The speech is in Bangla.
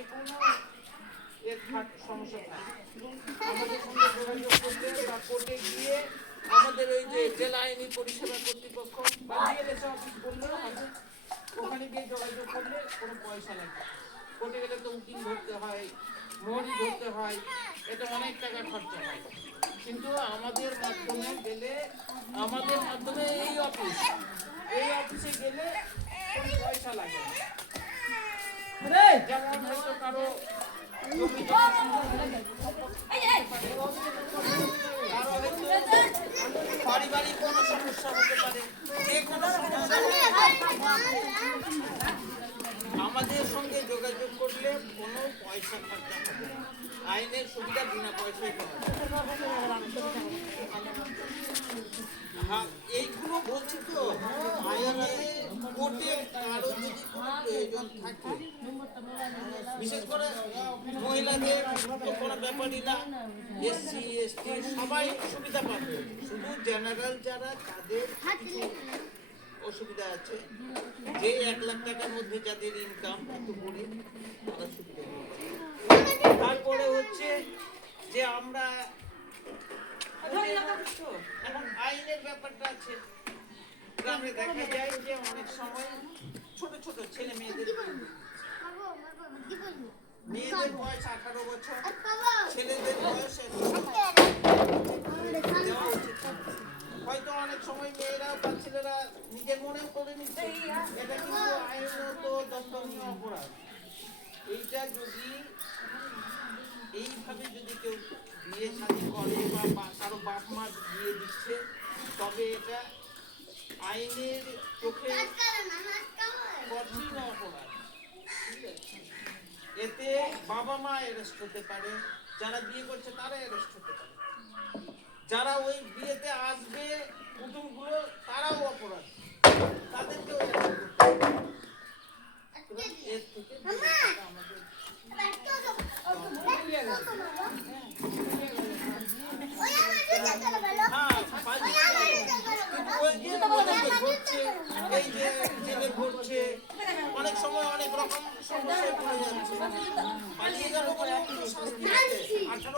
যে কোনো সমস্যা থাকে আমাদের সঙ্গে যোগাযোগ করলে বা কোর্টে গিয়ে আমাদের ওই যে জেলা আইনি পরিষেবা কর্তৃপক্ষ বা ডিএলএস অফিস বললেও হবে, ওখানে গিয়ে যোগাযোগ করলে কোনো পয়সা লাগে। কোর্টে গেলে তো উকিল ধরতে হয়, মোহরি ধরতে হয়, এটা অনেক টাকা খরচা হয়। কিন্তু আমাদের মাধ্যমে গেলে, আমাদের মাধ্যমে এই অফিসে গেলে কোনো পয়সা লাগে না। যেমন হয়তো কারো জমি কারো হয়তো পারিবারিক কোনো সমস্যা হতে পারে, যে কোনো সমস্যা আমাদের সঙ্গে যোগাযোগ করলে কোনো পয়সা খরচা হবে না। আইনের সুবিধা বিনা পয়সায় পাওয়া যায়। হ্যাঁ, এইগুলো বলছি তো আইনে কোর্টে কারো যদি কোনো প্রয়োজন থাকে, বিশেষ করে মহিলাদের কোনো ব্যাপারই না, এসসি এসটি সবাই সুবিধা পাবে। শুধু জেনারেল যারা তাদের কিছু অসুবিধা আছে, যে 1 লাখ টাকার মধ্যে যাদের ইনকাম একটু করে তারা সুবিধা পাবে। তারপরে হচ্ছে যে আমরা এখন আইনের ব্যাপারটা আছে, গ্রামে দেখা যায় যে অনেক সময় ছোট ছোট ছেলে মেয়েদের বয়স 18 বছর, ছেলেদের বয়স দেওয়া উচিত। হয়তো অনেক সময় মেয়েরা বা ছেলেরা নিজের মনে করে নিচ্ছে, এটা কিন্তু আইনত দণ্ডনীয় অপরাধ। এইটা যদি এইভাবে যদি কেউ বিয়ে শাদী করে বা কারো বাপ মা বিয়ে দিচ্ছে, তবে এটা আইনের চোখে কঠিন অপরাধ। এতে বাবা মা অ্যারেস্ট হতে পারে, যারা বিয়ে করছে তারা অ্যারেস্ট হতে পারে, যারা ওই বিয়েতে আসবে কুটুমগুলো তারাও অপরাধ, তাদেরকেও অ্যারেস্ট করতে পারে। এর থেকে আমাদের অনেক সময় অনেক রকম সমস্যায় পড়ে যাচ্ছে, পালিয়ে গেল বলে